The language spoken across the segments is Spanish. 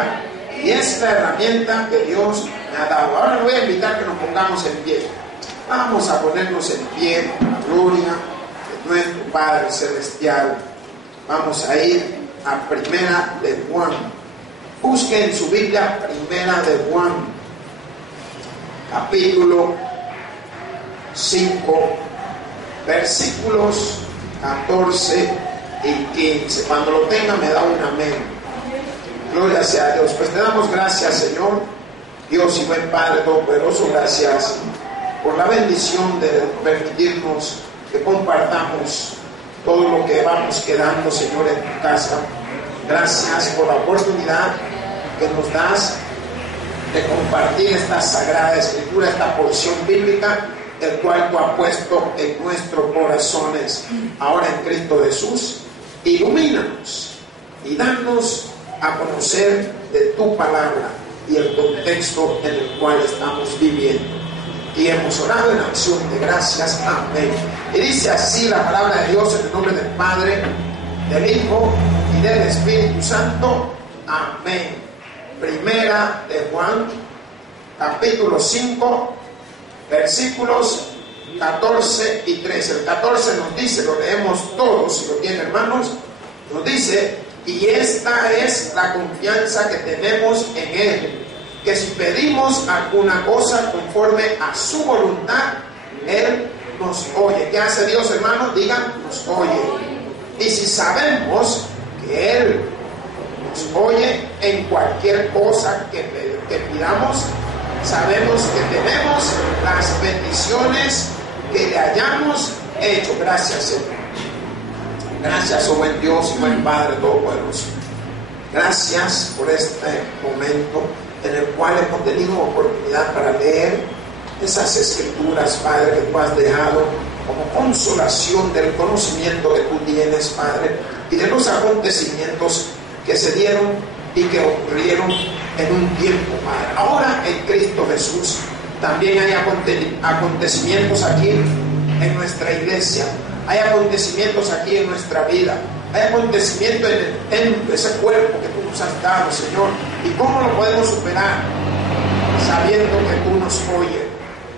Biblia y es la herramienta que Dios me ha dado. Ahora le voy a invitar que nos pongamos en pie. Vamos a ponernos en pie con la gloria de nuestro Padre Celestial. Vamos a ir a Primera de Juan. Busque en su Biblia Primera de Juan, capítulo 5, versículos 14 y 15. Cuando lo tenga me da un amén. Gloria sea a Dios. Pues te damos gracias, Señor, Dios y buen Padre Todopoderoso. Gracias por la bendición de permitirnos que compartamos todo lo que vamos quedando, Señor, en tu casa. Gracias por la oportunidad que nos das de compartir esta sagrada escritura, esta porción bíblica, el cual tú has puesto en nuestros corazones. Ahora en Cristo Jesús, ilumínanos y danos a conocer de tu palabra y el contexto en el cual estamos viviendo. Y hemos orado en acción de gracias. Amén. Y dice así la palabra de Dios en el nombre del Padre, del Hijo y del Espíritu Santo. Amén. Primera de Juan, capítulo 5, versículos 14 y 13. El 14 nos dice, lo leemos todos, si lo tienen, hermanos, nos dice: y esta es la confianza que tenemos en Él, que si pedimos alguna cosa conforme a su voluntad, Él nos oye. ¿Qué hace Dios, hermanos? Digan, nos oye. Y si sabemos que Él nos oye en cualquier cosa que pidamos, sabemos que tenemos las bendiciones que le hayamos hecho. Gracias, Señor. Gracias, oh buen Dios y buen Padre Todopoderoso. Gracias por este momento en el cual hemos tenido oportunidad para leer esas escrituras, Padre, que tú has dejado como consolación del conocimiento que tú tienes, Padre, y de los acontecimientos que se dieron y que ocurrieron en un tiempo, Padre. Ahora en Cristo Jesús también hay acontecimientos aquí en nuestra iglesia, hay acontecimientos aquí en nuestra vida, hay acontecimientos en el templo, ese cuerpo que tú nos has dado, Señor. ¿Y cómo lo podemos superar? Sabiendo que tú nos oyes,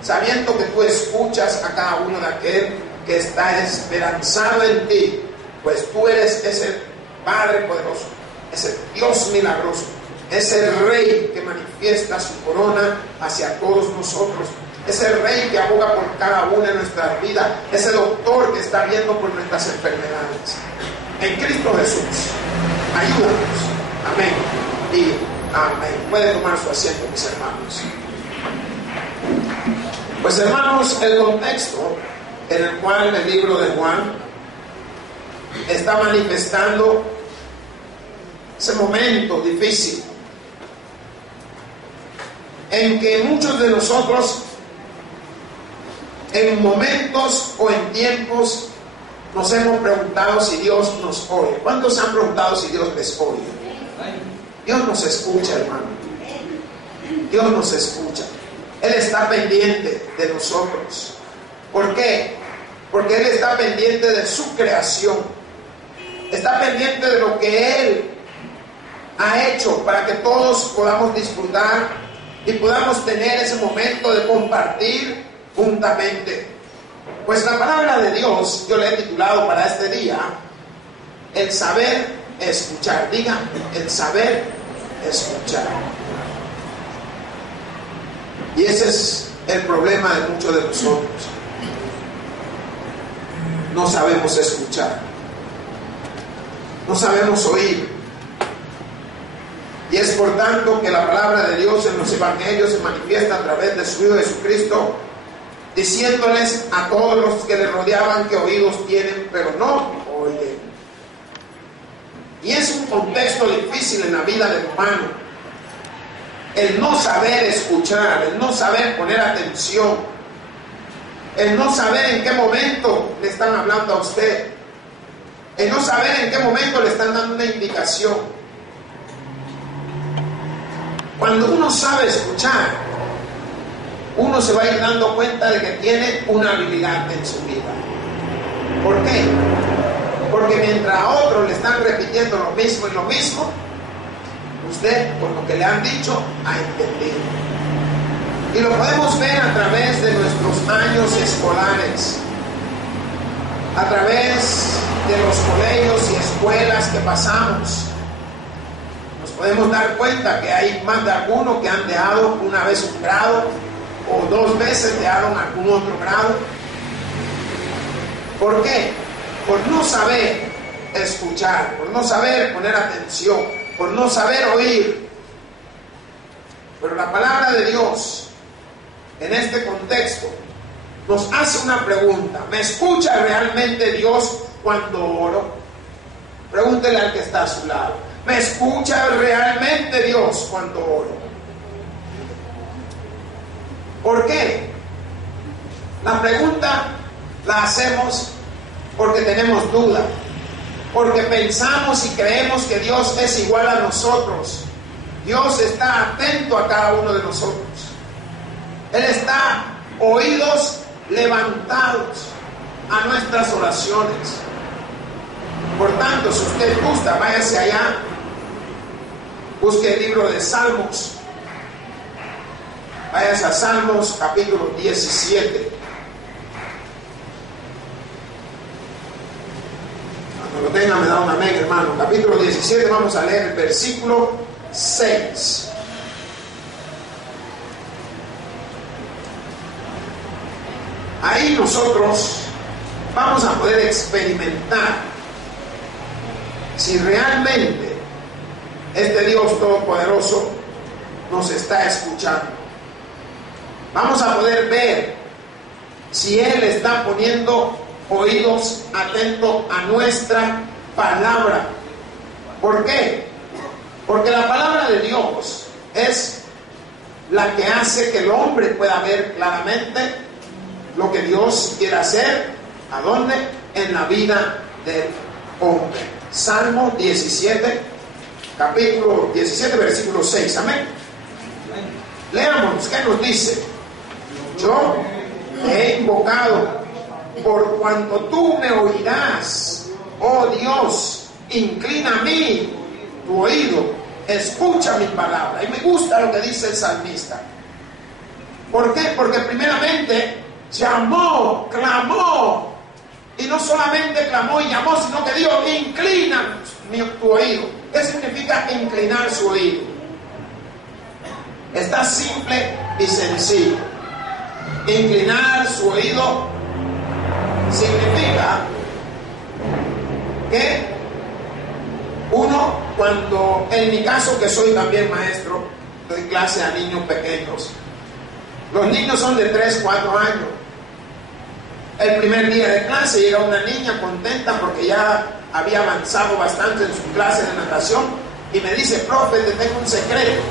sabiendo que tú escuchas a cada uno de aquel que está esperanzado en ti, pues tú eres ese Padre poderoso, ese Dios milagroso, ese Rey que manifiesta su corona hacia todos nosotros, ese Rey que aboga por cada una de nuestras vidas, ese doctor que está viendo por nuestras enfermedades. En Cristo Jesús, ayúdanos. Amén y amén. Pueden tomar su asiento, mis hermanos. Pues, hermanos, el contexto en el cual el libro de Juan está manifestando ese momento difícil en que muchos de nosotros en momentos o en tiempos nos hemos preguntado si Dios nos oye. ¿Cuántos se han preguntado si Dios les oye? Dios nos escucha, hermano. Dios nos escucha. Él está pendiente de nosotros. ¿Por qué? Porque Él está pendiente de su creación. Está pendiente de lo que Él ha hecho para que todos podamos disfrutar y podamos tener ese momento de compartir juntamente. Pues la palabra de Dios, yo le he titulado para este día, el saber escuchar. Diga, el saber escuchar. Y ese es el problema de muchos de nosotros. No sabemos escuchar. No sabemos oír. Y es por tanto que la palabra de Dios en los evangelios se manifiesta a través de su Hijo Jesucristo, diciéndoles a todos los que le rodeaban que oídos tienen, pero no oyen. Y es un contexto difícil en la vida del humano. El no saber escuchar, el no saber poner atención, el no saber en qué momento le están hablando a usted, el no saber en qué momento le están dando una indicación. Cuando uno sabe escuchar, uno se va a ir dando cuenta de que tiene una habilidad en su vida. ¿Por qué? Porque mientras a otros le están repitiendo lo mismo y lo mismo, usted, por lo que le han dicho, ha entendido. Y lo podemos ver a través de nuestros años escolares, a través de los colegios y escuelas que pasamos. Nos podemos dar cuenta que hay más de algunos que han dejado una vez un grado o 2 veces dejaron algún otro grado. ¿Por qué? Por no saber escuchar, por no saber poner atención, por no saber oír. Pero la palabra de Dios en este contexto nos hace una pregunta: ¿me escucha realmente Dios cuando oro? Pregúntele al que está a su lado: ¿me escucha realmente Dios cuando oro? ¿Por qué? La pregunta la hacemos porque tenemos duda, porque pensamos y creemos que Dios es igual a nosotros. Dios está atento a cada uno de nosotros. Él está oídos levantados a nuestras oraciones. Por tanto, si usted gusta, váyase allá, busque el libro de Salmos, váyase a Salmos capítulo 17. Cuando lo tenga me da un amén, hermano. Capítulo 17, vamos a leer el versículo 6. Ahí nosotros vamos a poder experimentar si realmente este Dios Todopoderoso nos está escuchando. Vamos a poder ver si Él está poniendo oídos atentos a nuestra palabra. ¿Por qué? Porque la palabra de Dios es la que hace que el hombre pueda ver claramente lo que Dios quiere hacer. ¿A dónde? En la vida del hombre. Salmo 17, capítulo 17, versículo 6. Amén. Leamos, ¿qué nos dice? Yo te he invocado por cuanto tú me oirás. Oh Dios, inclina a mí tu oído, escucha mi palabra. Y me gusta lo que dice el salmista. ¿Por qué? Porque primeramente llamó, clamó, y no solamente clamó y llamó, sino que dijo: inclina tu oído. ¿Qué significa inclinar su oído? Está simple y sencillo. Inclinar su oído significa que uno, cuando, en mi caso que soy también maestro, doy clase a niños pequeños. Los niños son de 3, 4 años. El primer día de clase llega una niña contenta porque ya había avanzado bastante en su clase de natación y me dice: profe, te tengo un secreto.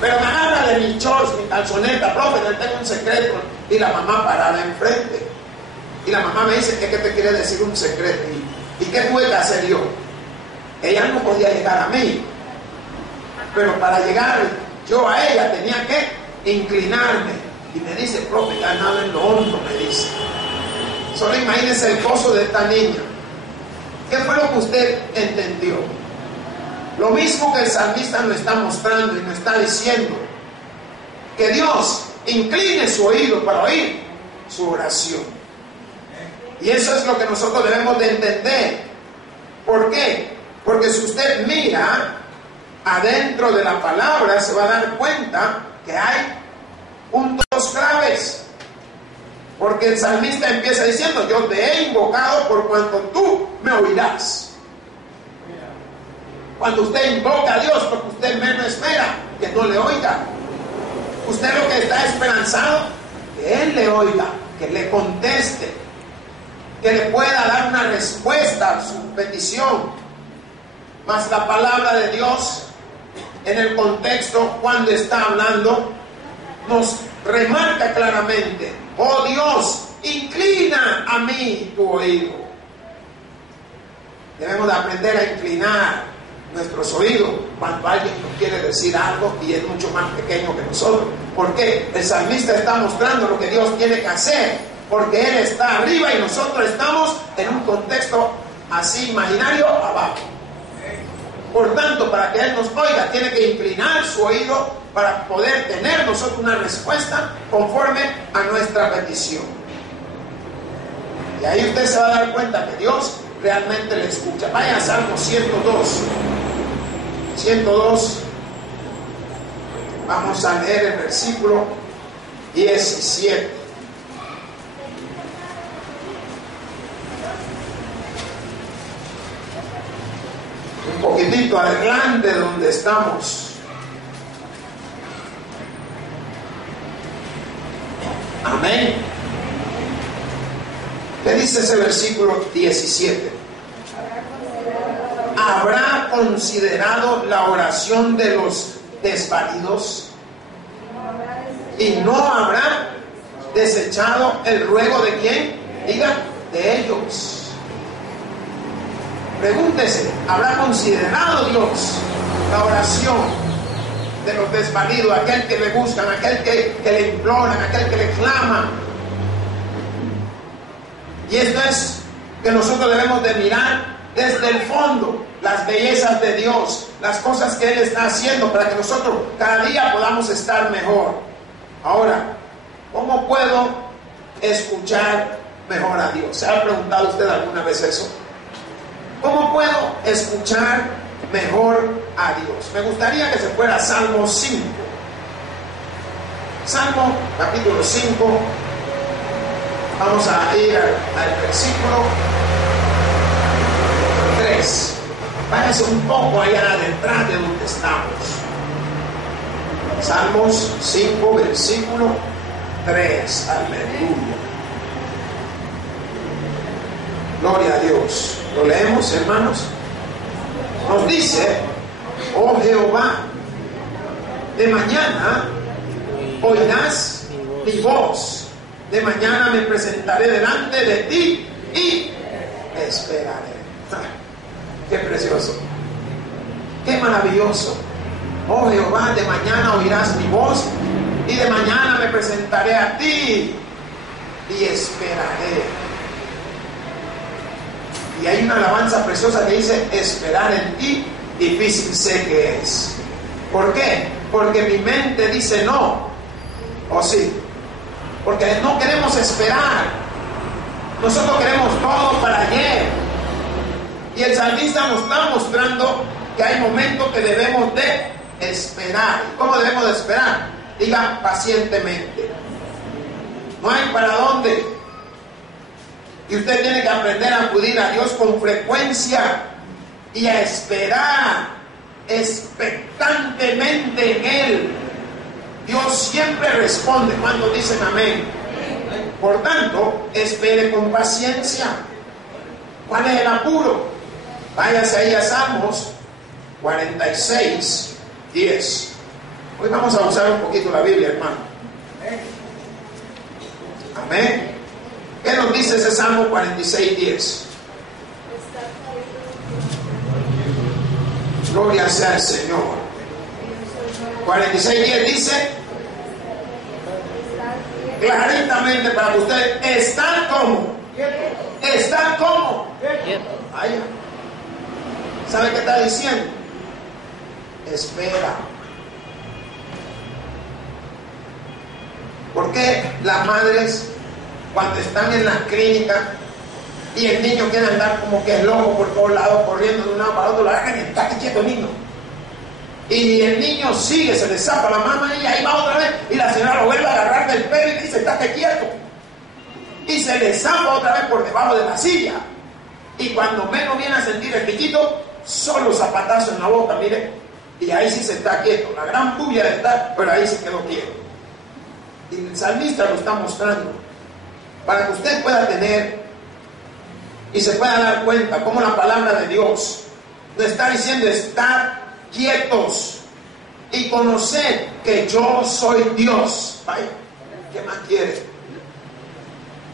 Pero me agarra de mi shorts, mi calzoneta: profe, te tengo un secreto. Y la mamá parada enfrente. Y la mamá me dice: ¿qué te quiere decir un secreto? ¿Y qué tuve que hacer yo? Ella no podía llegar a mí, pero para llegar yo a ella tenía que inclinarme. Y me dice: profe, ya nada en lo hondo, me dice. Solo imagínese el gozo de esta niña. ¿Qué fue lo que usted entendió? Lo mismo que el salmista nos está mostrando y nos está diciendo: que Dios incline su oído para oír su oración. Y eso es lo que nosotros debemos de entender. ¿Por qué? Porque si usted mira adentro de la palabra, se va a dar cuenta que hay puntos claves. Porque el salmista empieza diciendo: yo te he invocado por cuanto tú me oirás. Cuando usted invoca a Dios, porque usted menos espera que no le oiga. Usted lo que está esperanzado, que Él le oiga, que le conteste, que le pueda dar una respuesta a su petición. Mas la palabra de Dios, en el contexto cuando está hablando, nos remarca claramente: oh Dios, inclina a mí tu oído. Debemos de aprender a inclinar nuestros oídos cuando alguien nos quiere decir algo y es mucho más pequeño que nosotros. ¿Por qué? El salmista está mostrando lo que Dios tiene que hacer, porque Él está arriba y nosotros estamos en un contexto así imaginario abajo. Por tanto, para que Él nos oiga, tiene que inclinar su oído para poder tener nosotros una respuesta conforme a nuestra petición. Y ahí usted se va a dar cuenta que Dios realmente le escucha. Vaya a Salmo 102. 102. Vamos a leer el versículo 17. Un poquitito adelante de donde estamos. Amén. ¿Qué dice ese versículo 17? ¿Habrá considerado la oración de los desvalidos y no habrá desechado el ruego de quién? Diga, de ellos. Pregúntese, ¿habrá considerado Dios la oración de los desvalidos, aquel que le buscan, aquel que le imploran, aquel que le clama? Y esto es que nosotros debemos de mirar desde el fondo las bellezas de Dios, las cosas que Él está haciendo para que nosotros cada día podamos estar mejor. Ahora, ¿cómo puedo escuchar mejor a Dios? ¿Se ha preguntado usted alguna vez eso? ¿Cómo puedo escuchar mejor a Dios? Me gustaría que se fuera a Salmo 5. Salmo capítulo 5. Vamos a ir al versículo 3. Váyase un poco allá detrás de donde estamos. Salmos 5, versículo 3. Aleluya. Gloria a Dios. ¿Lo leemos, hermanos? Nos dice: oh Jehová, de mañana oirás mi voz. De mañana me presentaré delante de ti y esperaré. Qué precioso, qué maravilloso. Oh Jehová, de mañana oirás mi voz y de mañana me presentaré a ti y esperaré. Y hay una alabanza preciosa que dice: esperar en ti, difícil sé que es. ¿Por qué? Porque mi mente dice no. ¿O sí? Porque no queremos esperar. Nosotros queremos todo para ayer. Y el salmista nos está mostrando que hay momentos que debemos de esperar. ¿Cómo debemos de esperar? Diga, pacientemente. No hay para dónde. Y usted tiene que aprender a acudir a Dios con frecuencia y a esperar expectantemente en Él. Dios siempre responde cuando dicen amén. Por tanto, espere con paciencia. ¿Cuál es el apuro? Váyase ahí a Salmos 46, 10. Hoy vamos a usar un poquito la Biblia, hermano. Amén. ¿Qué nos dice ese Salmo 46, 10? Gloria sea al Señor. 46, 10 dice claritamente para que usted: ¿están como? ¿Están como? Vaya. ¿Sabe qué está diciendo? Espera. ¿Por qué las madres, cuando están en la clínica y el niño quiere andar como que es loco por todos lados, corriendo de un lado para otro, la dejan y está quieto el niño? Y el niño sigue, se le zapa la mamá y ahí va otra vez, y la señora lo vuelve a agarrar del pelo y dice: estate quieto. Y se le zapa otra vez por debajo de la silla. Y cuando menos viene a sentir el piquito, solo zapatazo en la boca, mire, y ahí sí se está quieto. La gran bulla de estar, pero ahí se quedó quieto. Y el salmista lo está mostrando para que usted pueda tener y se pueda dar cuenta cómo la palabra de Dios le está diciendo: estar quietos y conocer que yo soy Dios. Vaya, ¿qué más quiere?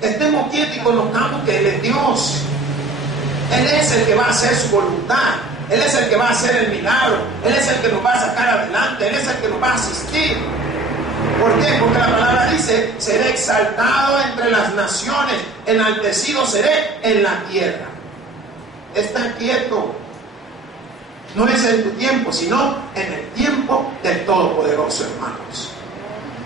Estemos quietos y conozcamos que Él es Dios. Él es el que va a hacer su voluntad. Él es el que va a hacer el milagro. Él es el que nos va a sacar adelante. Él es el que nos va a asistir. ¿Por qué? Porque la palabra dice: seré exaltado entre las naciones, enaltecido seré en la tierra. Está quieto. No es en tu tiempo, sino en el tiempo del Todopoderoso, hermanos.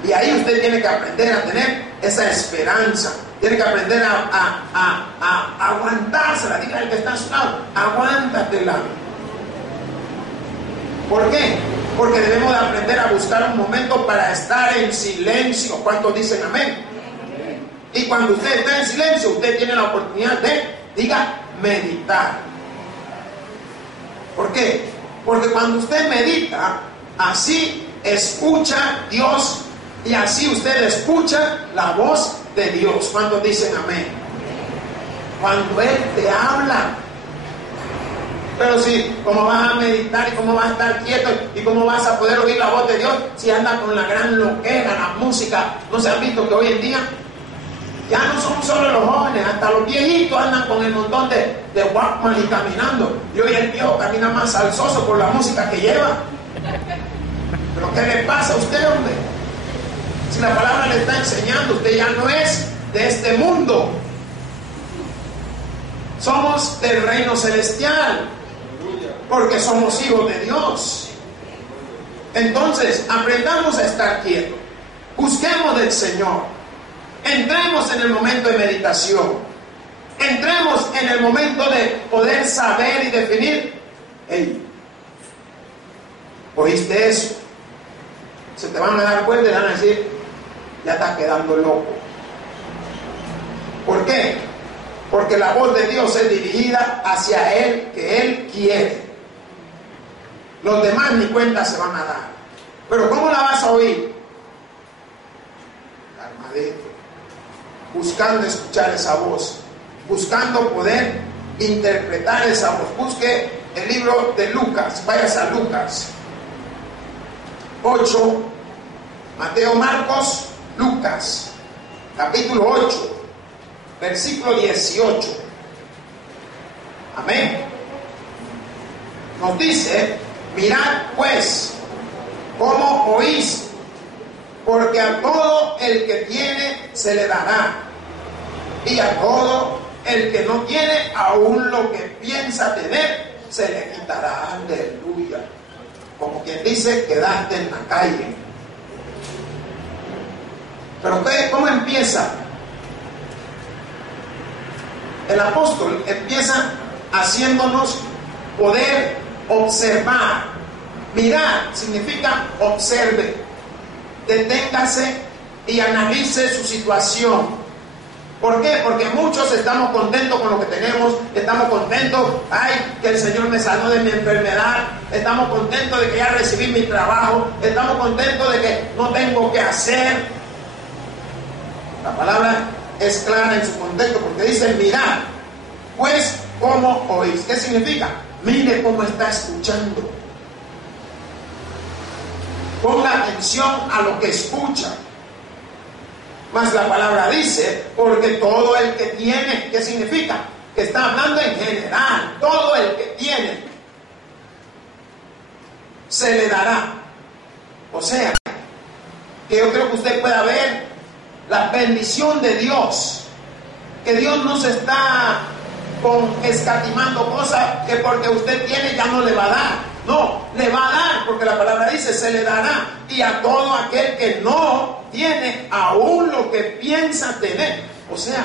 Y ahí usted tiene que aprender a tener esa esperanza. Tiene que aprender a aguantársela. Diga al que está a su lado, aguántatela. ¿Por qué? Porque debemos de aprender a buscar un momento para estar en silencio. ¿Cuántos dicen amén? Y cuando usted está en silencio, usted tiene la oportunidad de, diga, meditar. ¿Por qué? Porque cuando usted medita, así escucha Dios y así usted escucha la voz de Dios. ¿Cuántos dicen amén? Cuando Él te habla. Pero si, ¿cómo vas a meditar y cómo vas a estar quieto y cómo vas a poder oír la voz de Dios si anda con la gran loquera, la música? ¿No se han visto que hoy en día ya no son solo los jóvenes, hasta los viejitos andan con el montón de Walkman y caminando? Y hoy el viejo camina más salsoso por la música que lleva. ¿Pero qué le pasa a usted, hombre? Si la palabra le está enseñando, usted ya no es de este mundo. Somos del reino celestial, porque somos hijos de Dios. Entonces, aprendamos a estar quietos. Busquemos del Señor. Entremos en el momento de meditación. Entremos en el momento de poder saber y definir. Hey, ¿oíste eso? Se te van a dar cuenta y van a decir, ya estás quedando loco. ¿Por qué? Porque la voz de Dios es dirigida hacia Él, que Él quiere. Los demás ni cuenta se van a dar. Pero ¿cómo la vas a oír? Calmadito, buscando escuchar esa voz, buscando poder interpretar esa voz. Busque el libro de Lucas, váyase a Lucas 8, Mateo, Marcos, Lucas, capítulo 8, versículo 18. Amén. Nos dice, mirad pues cómo oís, porque a todo el que tiene se le dará, y a todo el que no tiene, aún lo que piensa tener, se le quitará. Aleluya. Como quien dice, quedaste en la calle. Pero ¿cómo empieza? El apóstol empieza haciéndonos poder observar. Mirar significa observe, deténgase y analice su situación. ¿Por qué? Porque muchos estamos contentos con lo que tenemos, estamos contentos, ay, que el Señor me sanó de mi enfermedad, estamos contentos de que ya recibí mi trabajo, estamos contentos de que no tengo que hacer. La palabra es clara en su contexto porque dice, mirad, pues cómo oís. ¿Qué significa? Mire cómo está escuchando. Ponga atención a lo que escucha. Mas la palabra dice, porque todo el que tiene, ¿qué significa? Que está hablando en general. Todo el que tiene se le dará. O sea, que yo creo que usted pueda ver la bendición de Dios. Que Dios no se está escatimando cosas que porque usted tiene ya no le va a dar. No, le va a dar, porque la palabra dice, se le dará. Y a todo aquel que no tiene, aún lo que piensa tener. O sea,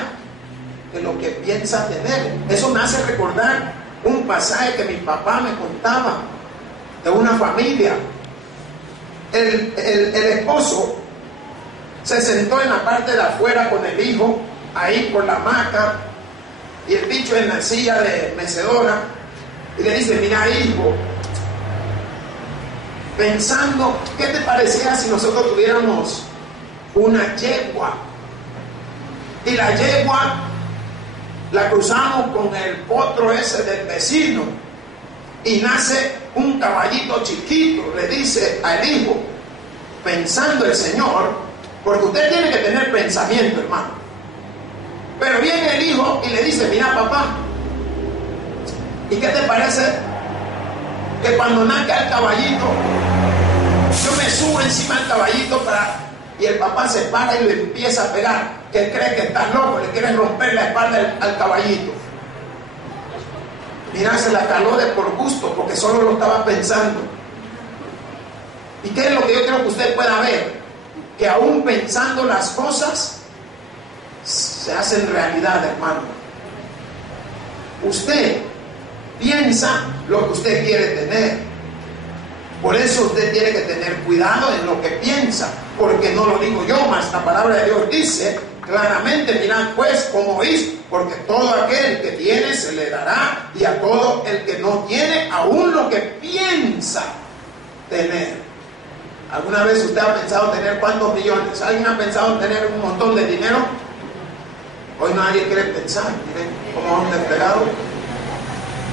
que lo que piensa tener. Eso me hace recordar un pasaje que mi papá me contaba de una familia. El esposo se sentó en la parte de afuera con el hijo, ahí por la hamaca, y el bicho en la silla de mecedora, y le dice, mira hijo, pensando, ¿qué te parecía si nosotros tuviéramos una yegua? Y la yegua la cruzamos con el potro ese del vecino y nace un caballito chiquito. Le dice al hijo, pensando el Señor, porque usted tiene que tener pensamiento, hermano. Pero viene el hijo y le dice, mira papá, ¿y qué te parece que cuando nazca el caballito, yo me subo encima del caballito y el papá se para y le empieza a pegar? Que él cree que está loco, le quiere romper la espalda al caballito. Mira, se la caló de por gusto, porque solo lo estaba pensando. ¿Y qué es lo que yo quiero que usted pueda ver? Que aún pensando las cosas, se hacen realidad, hermano. Usted piensa lo que usted quiere tener. Por eso usted tiene que tener cuidado en lo que piensa, porque no lo digo yo, mas la palabra de Dios dice claramente: mirad pues cómo oís, porque todo aquel que tiene se le dará, y a todo el que no tiene, aún lo que piensa tener. ¿Alguna vez usted ha pensado tener cuántos millones? ¿Alguien ha pensado tener un montón de dinero? Hoy nadie quiere pensar. Miren cómo han desplegado,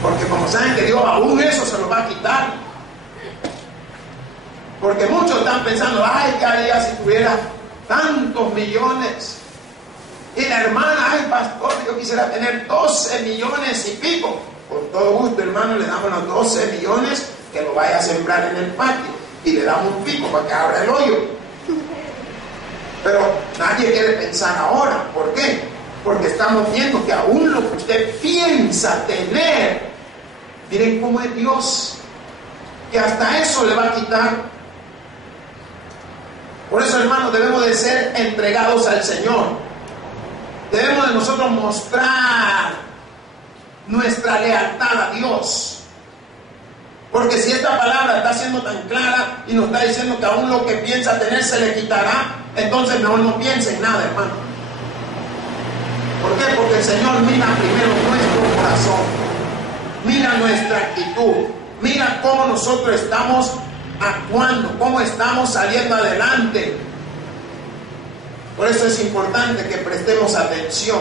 porque como saben que Dios aún eso se lo va a quitar. Porque muchos están pensando: ay, ¿qué haría si tuviera tantos millones? Y la hermana: ay, pastor, yo quisiera tener 12 millones y pico. Con todo gusto, hermano, le damos los 12 millones, que lo vaya a sembrar en el patio, y le damos un pico para que abra el hoyo. Pero nadie quiere pensar ahora. ¿Por qué? Porque estamos viendo que aún lo que usted piensa tener, miren cómo es Dios, que hasta eso le va a quitar. Por eso, hermanos, debemos de ser entregados al Señor. Debemos de nosotros mostrar nuestra lealtad a Dios. Porque si esta palabra está siendo tan clara y nos está diciendo que aún lo que piensa tener se le quitará, entonces mejor no piense en nada, hermano. ¿Por qué? Porque el Señor mira primero nuestro corazón, mira nuestra actitud, mira cómo nosotros estamos actuando, cómo estamos saliendo adelante. Por eso es importante que prestemos atención.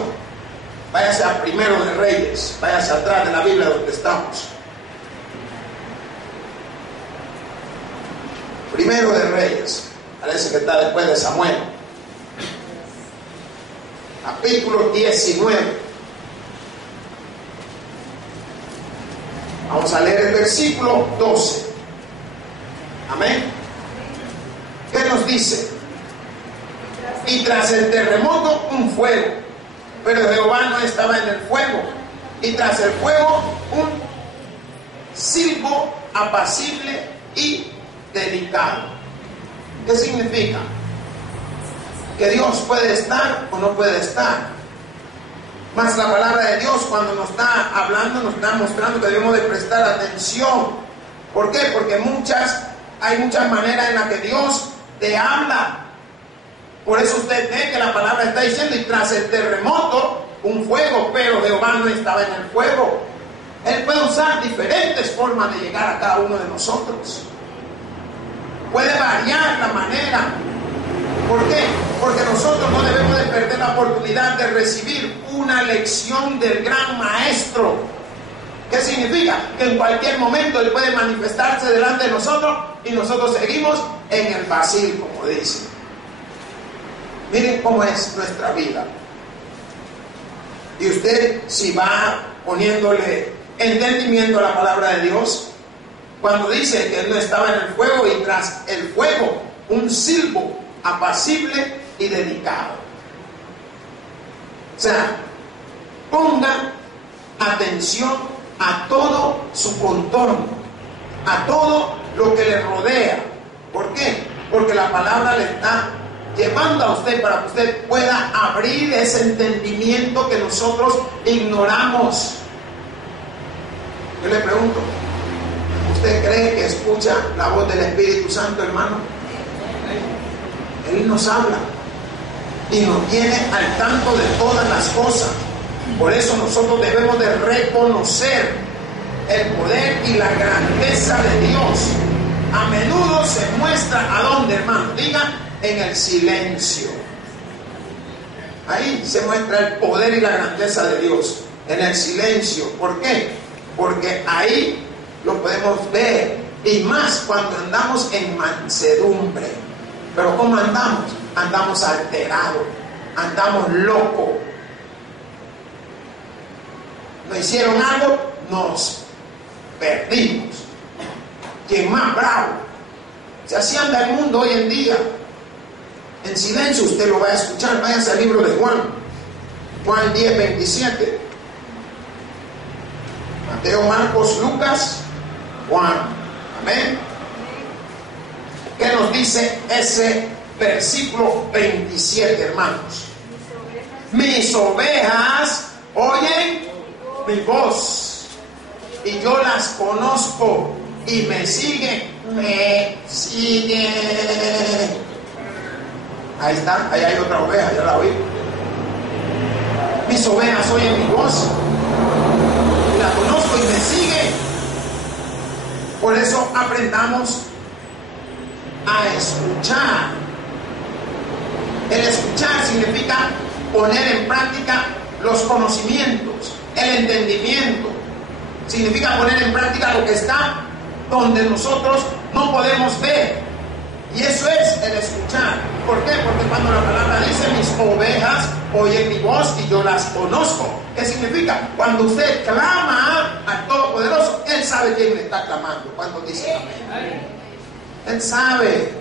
Váyase a Primero de Reyes, váyase atrás de la Biblia donde estamos. Primero de Reyes, parece que está después de Samuel. Capítulo 19. Vamos a leer el versículo 12. Amén. ¿Qué nos dice? Y tras el terremoto un fuego, pero Jehová no estaba en el fuego. Y tras el fuego un silbo apacible y delicado. ¿Qué significa? Que Dios puede estar o no puede estar. Mas la palabra de Dios, cuando nos está hablando, nos está mostrando que debemos de prestar atención. ¿Por qué? Porque hay muchas maneras en las que Dios te habla. Por eso usted ve que la palabra está diciendo: y tras el terremoto un fuego, pero Jehová no estaba en el fuego. Él puede usar diferentes formas de llegar a cada uno de nosotros. Puede variar la manera. ¿Por qué? Porque nosotros no debemos de perder la oportunidad de recibir una lección del gran maestro. ¿Qué significa? Que en cualquier momento Él puede manifestarse delante de nosotros y nosotros seguimos en el vacío, como dice. Miren cómo es nuestra vida. Y usted, si va poniéndole entendimiento a la palabra de Dios, cuando dice que Él no estaba en el fuego y tras el fuego un silbo apacible y delicado. O sea, ponga atención a todo su contorno, a todo lo que le rodea. ¿Por qué? Porque la palabra le está llevando a usted para que usted pueda abrir ese entendimiento que nosotros ignoramos. Yo le pregunto: ¿usted cree que escucha la voz del Espíritu Santo, hermano? Él nos habla y nos tiene al tanto de todas las cosas. Por eso nosotros debemos de reconocer el poder y la grandeza de Dios. A menudo se muestra, ¿a dónde, hermano? Diga: en el silencio. Ahí se muestra el poder y la grandeza de Dios, en el silencio. ¿Por qué? Porque ahí lo podemos ver, y más cuando andamos en mansedumbre. Pero ¿cómo andamos? Andamos alterados, andamos locos. Nos hicieron algo, nos perdimos. ¿Quién más bravo? Si así anda el mundo hoy en día, en silencio, usted lo va a escuchar. Váyase al libro de Juan, Juan 10:27. Mateo, Marcos, Lucas, Juan. Amén. ¿Qué nos dice ese versículo 27, hermanos? Mis ovejas oyen mi voz y yo las conozco y me siguen. Ahí está, ahí hay otra oveja, ya la oí. Mis ovejas oyen mi voz, la conozco y me siguen. Por eso aprendamos a escuchar. El escuchar significa poner en práctica los conocimientos, el entendimiento. Significa poner en práctica lo que está donde nosotros no podemos ver. Y eso es el escuchar. ¿Por qué? Porque cuando la palabra dice mis ovejas oyen mi voz y yo las conozco. ¿Qué significa? Cuando usted clama al Todopoderoso, Él sabe quién le está clamando. Cuando dice amén, Él sabe.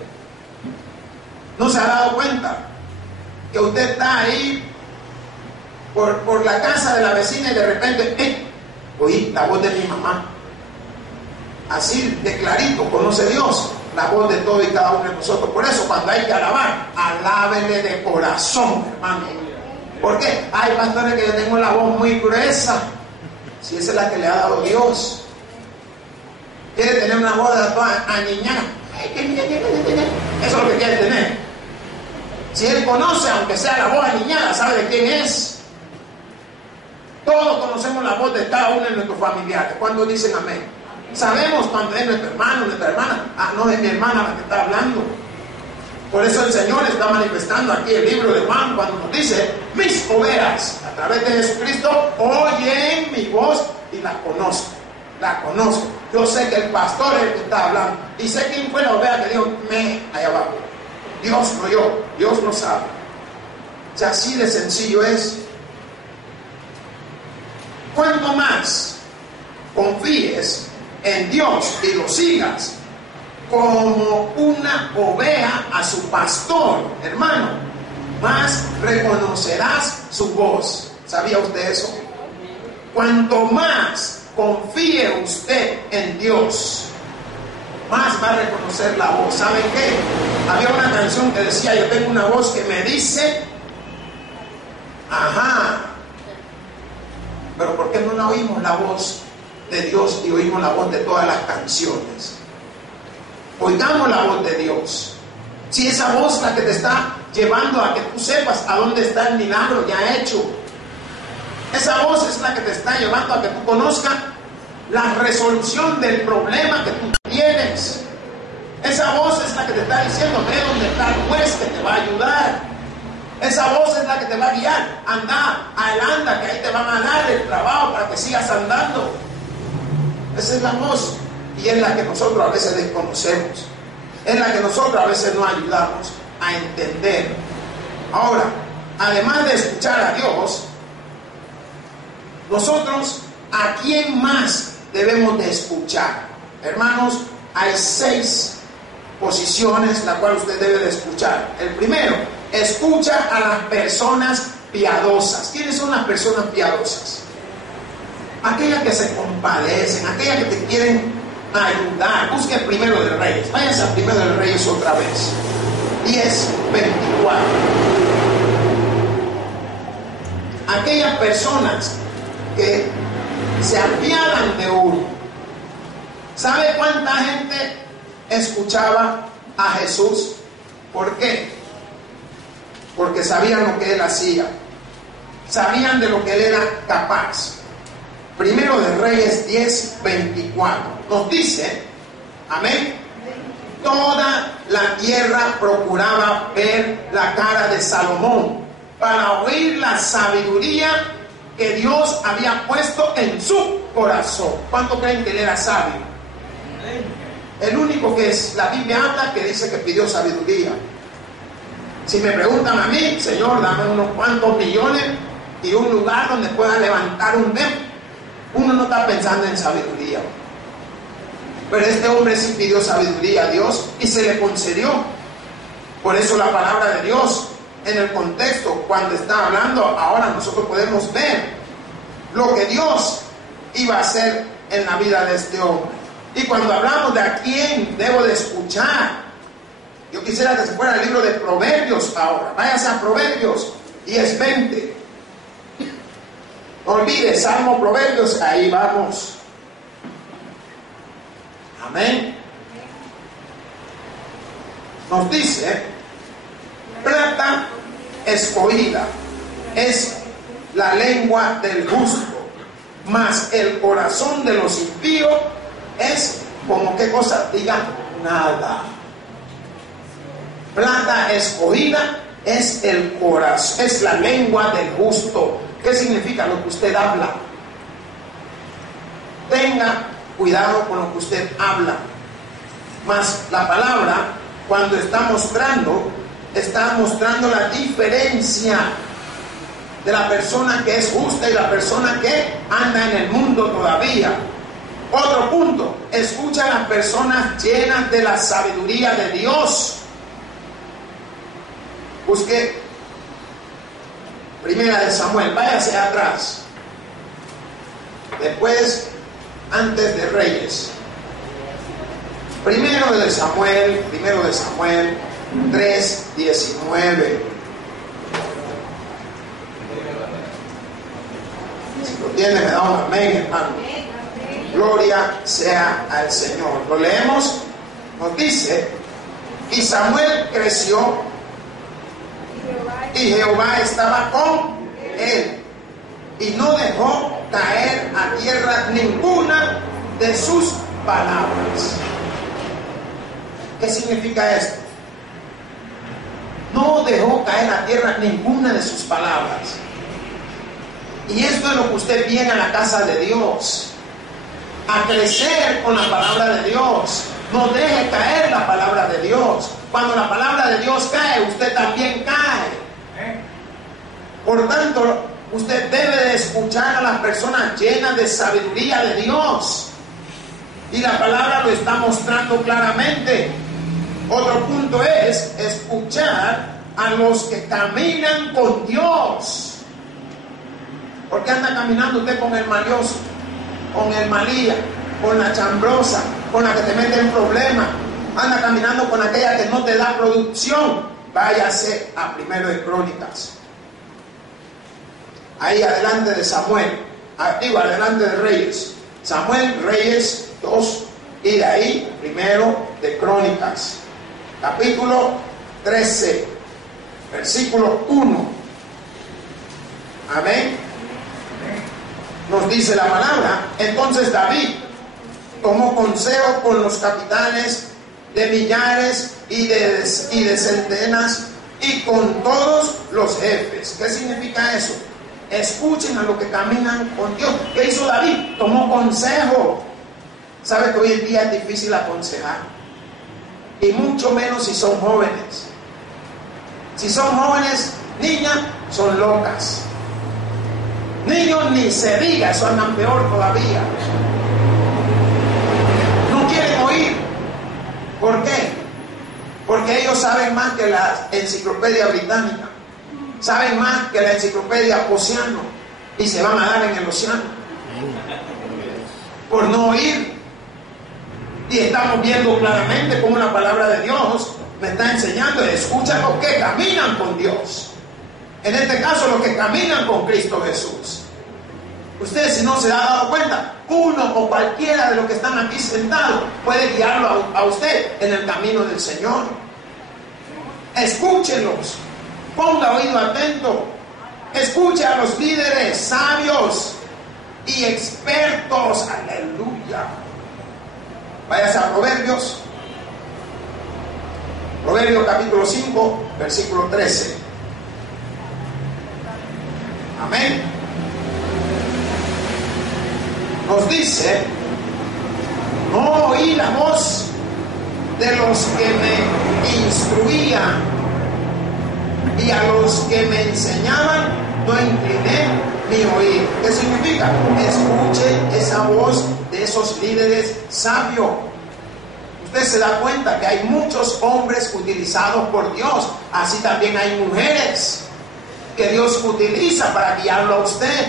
¿No se ha dado cuenta que usted está ahí por la casa de la vecina y de repente oí la voz de mi mamá? Así de clarito conoce Dios la voz de todo y cada uno de nosotros. Por eso cuando hay que alabar, alábele de corazón, hermano. ¿Por qué? Hay pastores que yo tengo la voz muy gruesa. Si esa es la que le ha dado Dios. Quiere tener una voz de toda aniñada. Eso es lo que quiere tener. Si él conoce, aunque sea la voz aniñada, sabe de quién es. Todos conocemos la voz de cada uno de nuestros familiares. Cuando dicen amén. Sabemos cuando es nuestro hermano, nuestra hermana. No es mi hermana la que está hablando. Por eso el Señor está manifestando aquí el libro de Juan cuando nos dice: mis ovejas, a través de Jesucristo, oyen mi voz y la conozco. La conozco. Yo sé que el pastor es el que está hablando. Y sé quién fue la oveja que dijo allá abajo. Dios, no yo. Dios lo sabe. O sea, así de sencillo es. Cuanto más confíes en Dios y lo sigas como una oveja a su pastor, hermano, más reconocerás su voz. ¿Sabía usted eso? Cuanto más confíe usted en Dios, más va a reconocer la voz. ¿Saben qué? Había una canción que decía: yo tengo una voz que me dice ajá. Pero ¿por qué no la oímos la voz de Dios y oímos la voz de todas las canciones? Oigamos la voz de Dios. Si esa voz es la que te está llevando a que tú sepas a dónde está el milagro ya hecho. Esa voz es la que te está llevando a que tú conozcas la resolución del problema que tú tienes. Esa voz es la que te está diciendo: ve dónde está el juez que te va a ayudar. Esa voz es la que te va a guiar. Anda, que ahí te van a dar el trabajo para que sigas andando. Esa es la voz. Y es la que nosotros a veces desconocemos. Es la que nosotros a veces no ayudamos a entender. Ahora, además de escuchar a Dios, nosotros, ¿a quién más debemos de escuchar? Hermanos, hay 6 posiciones las cuales usted debe de escuchar. El primero, escucha a las personas piadosas. ¿Quiénes son las personas piadosas? Aquellas que se compadecen, aquellas que te quieren ayudar. Busque el Primero de Reyes. Váyanse al Primero de Reyes otra vez. 10:24. Aquellas personas que se apiadan de uno. ¿Sabe cuánta gente escuchaba a Jesús? ¿Por qué? Porque sabían lo que Él hacía. Sabían de lo que Él era capaz. Primero de Reyes 10:24. Nos dice, amén: toda la tierra procuraba ver la cara de Salomón para oír la sabiduría que Dios había puesto en su corazón. ¿Cuánto creen que Él era sabio? El único que es, la Biblia habla que dice que pidió sabiduría. Si me preguntan a mí: Señor, dame unos cuantos millones y un lugar donde pueda levantar un templo, uno no está pensando en sabiduría. Pero este hombre sí pidió sabiduría a Dios y se le concedió. Por eso la palabra de Dios, en el contexto, cuando está hablando, ahora nosotros podemos ver lo que Dios iba a ser en la vida de este hombre. Y cuando hablamos de a quién debo de escuchar, yo quisiera que se fuera el libro de Proverbios ahora. Váyase a Proverbios 10:20. No olvide, Salmo, Proverbios, ahí vamos. Amén. Nos dice: plata escogida es la lengua del justo, mas el corazón de los impíos es como, ¿qué cosa? Diga, nada. Plata escogida es el corazón, es la lengua del justo. ¿Qué significa lo que usted habla? Tenga cuidado con lo que usted habla. Mas la palabra, cuando está mostrando la diferencia de la persona que es justa y la persona que anda en el mundo todavía. Otro punto: escucha a las personas llenas de la sabiduría de Dios. Busque Primera de Samuel, váyase atrás. Después, antes de Reyes. Primero de Samuel 3:19. Si lo tiene, me da un amén, hermano. Gloria sea al Señor. Lo leemos. Nos dice: y Samuel creció, y Jehová estaba con él, y no dejó caer a tierra ninguna de sus palabras. ¿Qué significa esto? No dejó caer a tierra ninguna de sus palabras. Y esto es lo que usted viene a la casa de Dios, a crecer con la palabra de Dios. No deje caer la palabra de Dios. Cuando la palabra de Dios cae, usted también cae. Por tanto, usted debe de escuchar a las personas llenas de sabiduría de Dios. Y la palabra lo está mostrando claramente. Otro punto es escuchar a los que caminan con Dios. ¿Por qué anda caminando usted con el malioso, con el malía, con la chambrosa, con la que te mete en problemas? Anda caminando con aquella que no te da producción. Váyase a Primero de Crónicas. Ahí adelante de Samuel, adelante de Reyes. Samuel, Reyes 2, y de ahí Primero de Crónicas, capítulo 13, versículo 1. Amén. Nos dice la palabra: entonces David tomó consejo con los capitanes de millares y de centenas, y con todos los jefes. ¿Qué significa eso? Escuchen a los que caminan con Dios. ¿Qué hizo David? Tomó consejo. ¿Sabe que hoy en día es difícil aconsejar? Y mucho menos si son jóvenes. Si son jóvenes, niñas, son locas. Niños ni se diga, eso andan peor todavía. No quieren oír. ¿Por qué? Porque ellos saben más que la enciclopedia británica. Saben más que la enciclopedia Océano, y se van a dar en el océano por no oír. Y estamos viendo claramente cómo la palabra de Dios me está enseñando: escucha a los que caminan con Dios. En este caso, los que caminan con Cristo Jesús. Usted, si no se ha dado cuenta, uno o cualquiera de los que están aquí sentados puede guiarlo a usted en el camino del Señor. Escúchenlos. Ponga oído atento. Escuche a los líderes sabios y expertos. Aleluya. Váyase a Proverbios. Proverbios capítulo 5, versículo 13. Amén. Nos dice: no oí la voz de los que me instruían, y a los que me enseñaban no incliné mi oído. ¿Qué significa? Escuche esa voz de esos líderes sabios. Usted se da cuenta que hay muchos hombres utilizados por Dios. Así también hay mujeres que Dios utiliza para guiarlo a usted.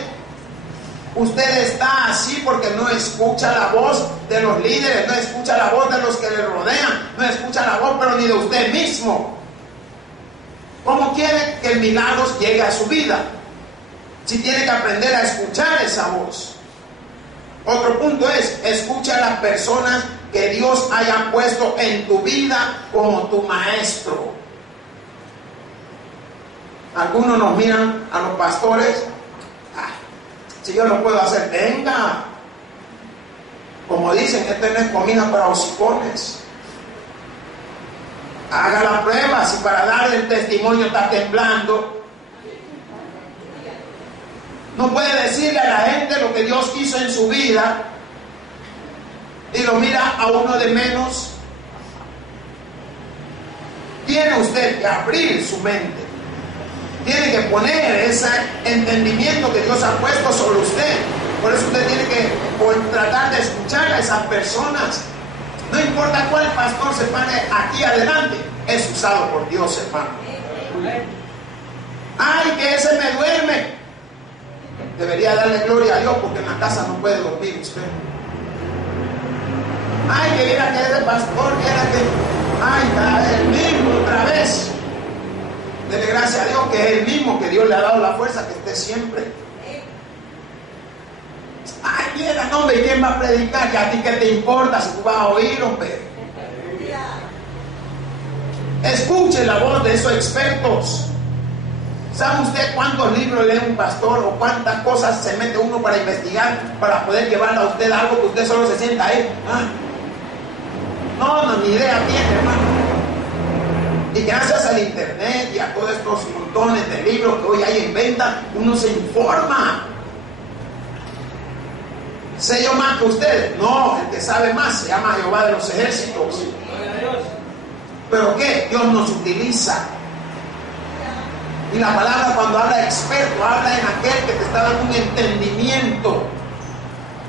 Usted está así porque no escucha la voz de los líderes, no escucha la voz de los que le rodean, no escucha la voz pero ni de usted mismo. ¿Cómo quiere que el milagro llegue a su vida? Si tiene que aprender a escuchar esa voz. Otro punto es, escucha a las personas que Dios haya puesto en tu vida como tu maestro. Algunos nos miran a los pastores, si yo lo puedo hacer, venga. Como dicen, esto no es comida para hocicones. Haga la prueba, si para dar el testimonio está temblando. No puede decirle a la gente lo que Dios hizo en su vida y lo mira a uno de menos. Tiene usted que abrir su mente. Tiene que poner ese entendimiento que Dios ha puesto sobre usted. Por eso usted tiene que tratar de escuchar a esas personas. No importa cuál pastor se pare aquí adelante, es usado por Dios, hermano. Ay, que ese me duerme. Debería darle gloria a Dios porque en la casa no puede dormir usted. Ay, que viera que ese pastor, viera que, ay, está el mismo otra vez. Dele gracias a Dios que es el mismo, que Dios le ha dado la fuerza que esté siempre. Ay, mira, no, hombre, ¿quién va a predicar? ¿Que a ti qué te importa si tú vas a oír, hombre? Escuche la voz de esos expertos. ¿Sabe usted cuántos libros lee un pastor o cuántas cosas se mete uno para investigar, para poder llevarle a usted algo que usted solo se sienta ahí? No, ni idea tiene, hermano. Y gracias al internet y a todos estos montones de libros que hoy hay en venta, uno se informa. ¿Sé yo más que usted? No, el que sabe más se llama Jehová de los ejércitos. ¿Pero qué? Dios nos utiliza. Y la palabra cuando habla de experto, habla en aquel que te está dando un entendimiento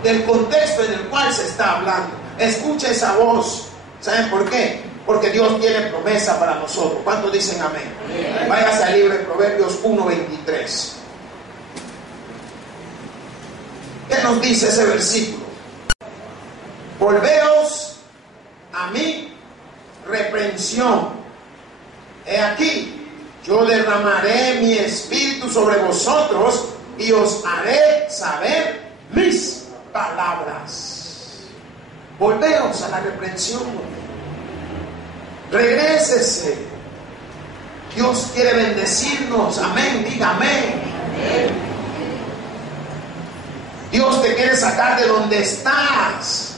del contexto en el cual se está hablando. Escucha esa voz. ¿Saben por qué? Porque Dios tiene promesa para nosotros. ¿Cuántos dicen amén? Amén. Váyase al libro de Proverbios 1:23. ¿Qué nos dice ese versículo? Volveos a mi reprensión. He aquí, yo derramaré mi espíritu sobre vosotros y os haré saber mis palabras. Volveos a la reprensión. Regrésese. Dios quiere bendecirnos. Amén. Diga amén. Dios te quiere sacar de donde estás.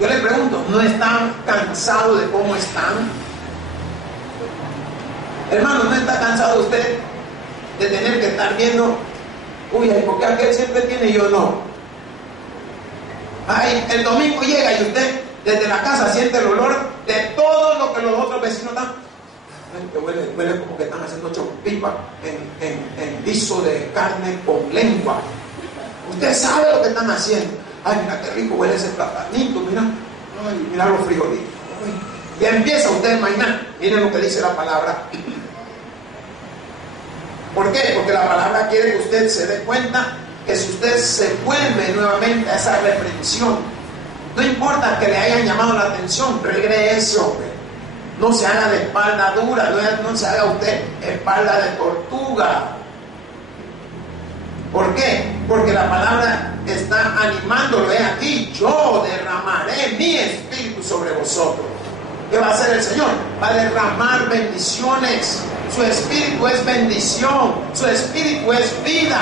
Yo le pregunto, ¿no están cansados de cómo están? Hermano, ¿no está cansado usted de tener que estar viendo? Uy, ¿por qué aquel siempre tiene y yo no? Ay, el domingo llega y usted desde la casa siente el olor de todo lo que los otros vecinos dan. Ay, que huele como que están haciendo chopipa en guiso de carne con lengua. Usted sabe lo que están haciendo. Ay, mira qué rico huele ese platanito, mira. Ay, mira los frijolitos. Y empieza usted a imaginar. Miren lo que dice la palabra. ¿Por qué? Porque la palabra quiere que usted se dé cuenta que si usted se vuelve nuevamente a esa reprensión, no importa que le hayan llamado la atención, regrese, hombre. No se haga de espalda dura, no se haga usted espalda de tortuga. ¿Por qué? Porque la palabra está animándolo. Aquí, yo derramaré mi espíritu sobre vosotros. ¿Qué va a hacer el Señor? Va a derramar bendiciones. Su espíritu es bendición, su espíritu es vida,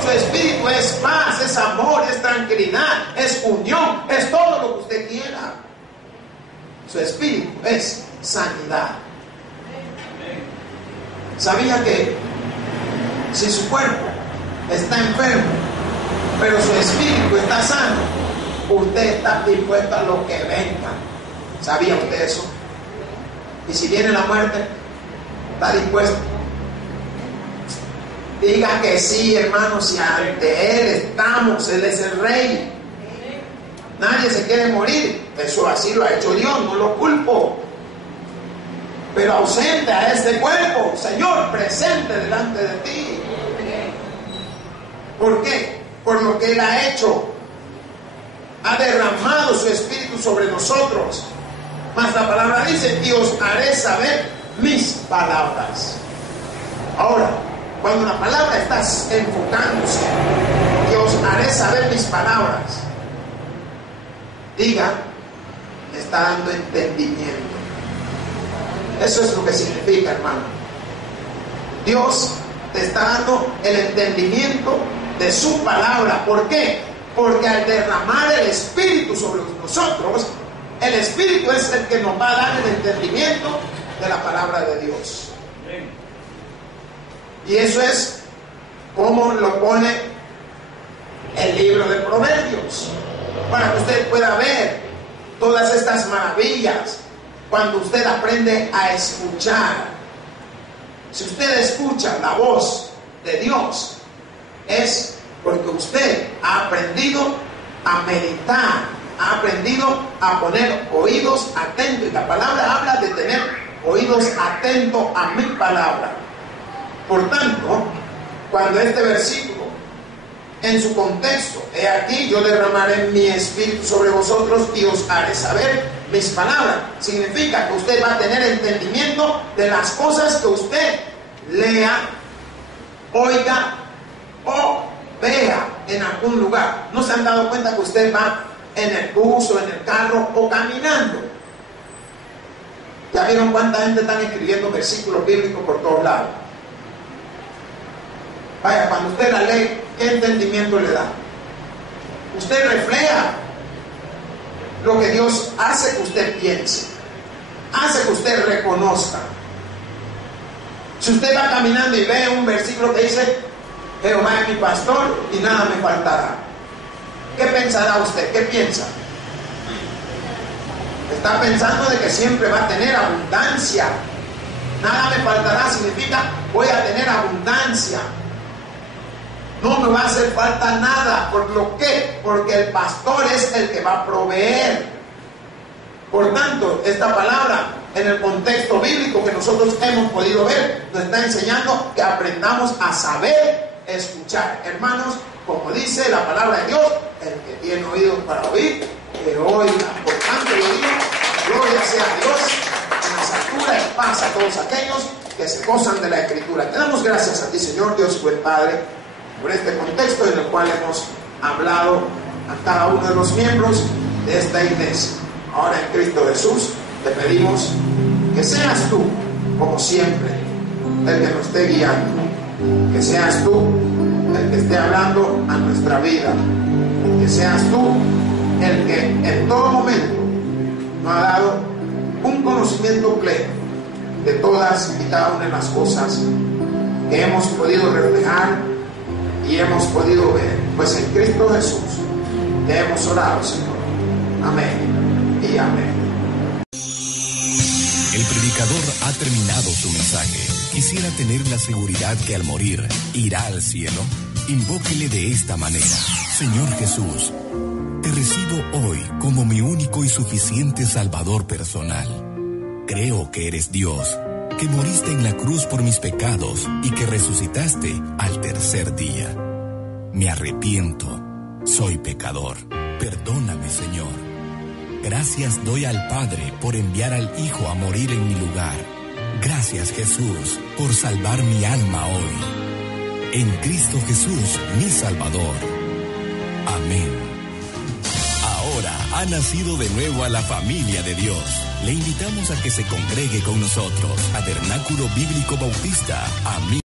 su espíritu es paz, es amor, es tranquilidad, es unión, es todo lo que usted quiera. Su espíritu es sanidad. ¿Sabía que si su cuerpo está enfermo, pero su espíritu está sano, usted está dispuesto a lo que venga? ¿Sabía usted eso? Y si viene la muerte, ¿está dispuesto? Diga que sí, hermano, si ante Él estamos, Él es el Rey. Nadie se quiere morir. Eso así lo ha hecho Dios, no lo culpo. Pero ausente a este cuerpo, Señor, presente delante de ti. ¿Por qué? por lo que Él ha hecho. Ha derramado su Espíritu sobre nosotros. Mas la palabra dice: y os haré saber mis palabras. Ahora, cuando la palabra está enfocándose, y os haré saber mis palabras, diga, me está dando entendimiento. Eso es lo que significa, hermano. Dios te está dando el entendimiento de su palabra. ¿Por qué? Porque al derramar el Espíritu sobre nosotros, el Espíritu es el que nos va a dar el entendimiento de la palabra de Dios. Y eso es como lo pone el libro de Proverbios, para que usted pueda ver todas estas maravillas cuando usted aprende a escuchar. Si usted escucha la voz de Dios, es porque usted ha aprendido a meditar, ha aprendido a poner oídos atentos. Y la palabra habla de tener oídos atentos a mi palabra. Por tanto, cuando este versículo, en su contexto, he aquí, yo derramaré mi espíritu sobre vosotros y os haré saber mis palabras, significa que usted va a tener entendimiento de las cosas que usted lea, oiga o vea en algún lugar. ¿No se han dado cuenta que usted va en el bus o en el carro o caminando? ¿Ya vieron cuánta gente está escribiendo versículos bíblicos por todos lados? Vaya, cuando usted la lee, ¿qué entendimiento le da? Usted refleja lo que Dios hace que usted piense, hace que usted reconozca. Si usted va caminando y ve un versículo que dice: Jehová es mi pastor y nada me faltará, ¿qué pensará usted? ¿Qué piensa? Está pensando de que siempre va a tener abundancia. Nada me faltará significa voy a tener abundancia. No me va a hacer falta nada. ¿Por lo qué? Porque el pastor es el que va a proveer. Por tanto, esta palabra, en el contexto bíblico que nosotros hemos podido ver, nos está enseñando que aprendamos a saber escuchar. Hermanos, como dice la palabra de Dios, el que tiene oídos para oír, que oiga. Por tanto, yo digo, gloria sea a Dios en las alturas y paz a todos aquellos que se gozan de la Escritura. Te damos gracias a ti, Señor Dios, buen Padre, por este contexto en el cual hemos hablado a cada uno de los miembros de esta iglesia. Ahora en Cristo Jesús te pedimos que seas tú, como siempre, el que nos esté guiando, que seas tú el que esté hablando a nuestra vida, que seas tú el que en todo momento nos ha dado un conocimiento pleno de todas y cada una de las cosas que hemos podido reflejar y hemos podido ver. Pues en Cristo Jesús te hemos orado, Señor. Amén y amén. El predicador ha terminado su mensaje. Quisiera tener la seguridad que al morir irá al cielo. Invóquele de esta manera: Señor Jesús, te recibo hoy como mi único y suficiente Salvador personal. Creo que eres Dios, que moriste en la cruz por mis pecados y que resucitaste al tercer día. Me arrepiento, soy pecador. Perdóname, Señor. Gracias doy al Padre por enviar al Hijo a morir en mi lugar. Gracias, Jesús, por salvar mi alma hoy. En Cristo Jesús, mi Salvador. Amén. Ahora ha nacido de nuevo a la familia de Dios. Le invitamos a que se congregue con nosotros. Tabernáculo Bíblico Bautista. Amén.